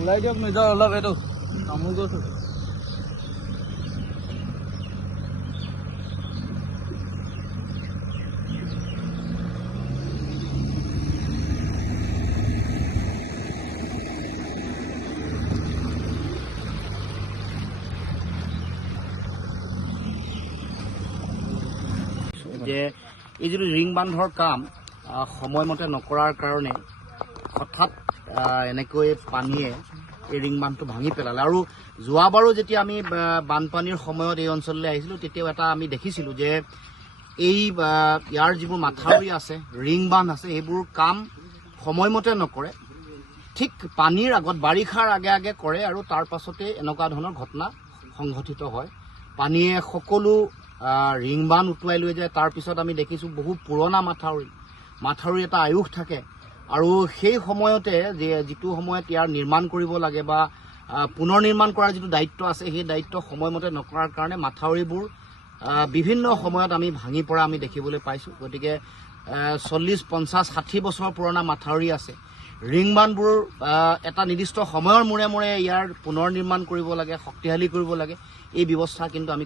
ওলাই দিয়ক নিজৰ অলপ এইটো তামোল গছ যে এই যিটো ৰিং বান্ধৰ কাম সময়মতে নকৰাৰ কাৰণে হঠাৎ এনেকৈ পানীয়ে এই ৰিং বান্ধটো ভাঙি পেলালে। আৰু যোৱাবাৰো যেতিয়া আমি বানপানীৰ সময়ত এই অঞ্চললৈ আহিছিলোঁ তেতিয়াও এটা আমি দেখিছিলোঁ যে এই ইয়াৰ যিবোৰ মাথাউৰি আছে, ৰিং বান্ধ আছে, সেইবোৰ কাম সময়মতে নকৰে। ঠিক পানীৰ আগত, বাৰিষাৰ আগে আগে কৰে আৰু তাৰ পাছতে এনেকুৱা ধৰণৰ ঘটনা সংঘটিত হয়। পানীয়ে সকলো ৰিং বান্ধ উটুৱাই লৈ যায়। তাৰপিছত আমি দেখিছোঁ বহু পুৰণা মাথাউৰি এটা আয়ুস থাকে আৰু সেই সময়তে যিটো সময়ত ইয়াৰ নিৰ্মাণ কৰিব লাগে বা পুনৰ নিৰ্মাণ কৰাৰ যিটো দায়িত্ব আছে, সেই দায়িত্ব সময়মতে নকৰাৰ কাৰণে মাথাউৰিবোৰ বিভিন্ন সময়ত আমি ভাঙি পৰা আমি দেখিবলৈ পাইছোঁ। গতিকে 40, 50, 60 বছৰ পুৰণা মাথাউৰি আছে। ৰিং বান্ধবোৰ এটা নিৰ্দিষ্ট সময়ৰ মূৰে মূৰে ইয়াৰ পুনৰ নিৰ্মাণ কৰিব লাগে, শক্তিশালী কৰিব লাগে। এই ব্যৱস্থা কিন্তু আমি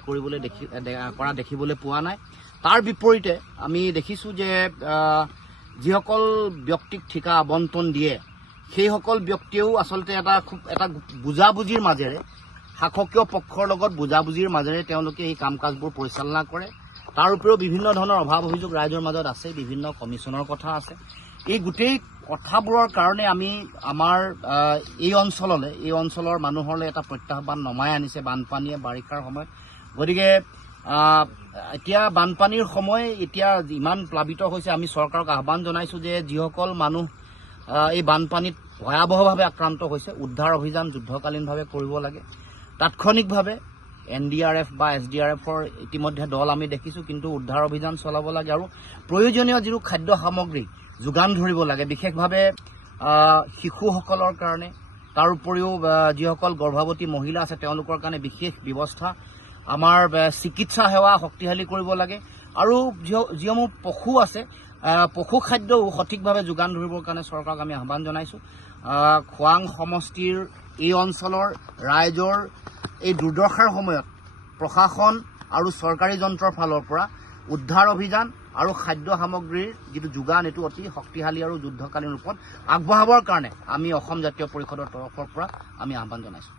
কৰা দেখিবলৈ পোৱা নাই। তাৰ বিপৰীতে আমি দেখিছোঁ যে যিসকল ব্যক্তিক ঠিকা আবণ্টন দিয়ে, সেইসকল ব্যক্তিয়েও আচলতে এটা বুজাবুজিৰ মাজেৰে, শাসকীয় পক্ষৰ লগত বুজাবুজিৰ মাজেৰে তেওঁলোকে এই কাম কাজবোৰ পৰিচালনা কৰে। তাৰ উপৰিও বিভিন্ন ধৰণৰ অভাৱ অভিযোগ ৰাইজৰ মাজত আছে, বিভিন্ন কমিশ্যনৰ কথা আছে। এই গোটেই কথাবোৰৰ কাৰণে আমি আমাৰ এই অঞ্চলৰ মানুহলৈ এটা প্ৰত্যাহ্বান নমাই আনিছে বানপানীয়ে বাৰিষাৰ সময়ত। গতিকে এতিয়া বানপানীৰ সময় এতিয়া ইমান প্লাবিত হৈছে, আমি চৰকাৰক আহ্বান জনাইছোঁ যে যিসকল মানুহ এই বানপানীত ভয়াৱহভাৱে আক্ৰান্ত হৈছে, উদ্ধাৰ অভিযান যুদ্ধকালীনভাৱে কৰিব লাগে। তাৎক্ষণিকভাৱে NDRF বা SDRFৰ ইতিমধ্যে দল আমি দেখিছোঁ, কিন্তু উদ্ধাৰ অভিযান চলাব লাগে আৰু প্ৰয়োজনীয় যিটো খাদ্য সামগ্ৰী যোগান ধৰিব লাগে, বিশেষভাৱে শিশুসকলৰ কাৰণে। তাৰ উপৰিও যিসকল গৰ্ভৱতী মহিলা আছে তেওঁলোকৰ কাৰণে বিশেষ ব্যৱস্থা, আমাৰ চিকিৎসা সেৱা শক্তিশালী কৰিব লাগে আৰু যিসমূহ পশু আছে, পশু খাদ্যও সঠিকভাৱে যোগান ধৰিবৰ কাৰণে চৰকাৰক আমি আহ্বান জনাইছোঁ। খোৱাং সমষ্টিৰ এই অঞ্চলৰ ৰাইজৰ এই দুৰ্দশাৰ সময়ত প্ৰশাসন আৰু চৰকাৰী যন্ত্ৰৰ ফালৰ পৰা উদ্ধাৰ অভিযান আৰু খাদ্য সামগ্ৰীৰ যিটো যোগান, এইটো অতি শক্তিশালী আৰু যুদ্ধকালীন ৰূপত আগবঢ়াবৰ কাৰণে আমি অসম জাতীয় পৰিষদৰ তৰফৰ পৰা আমি আহ্বান জনাইছোঁ।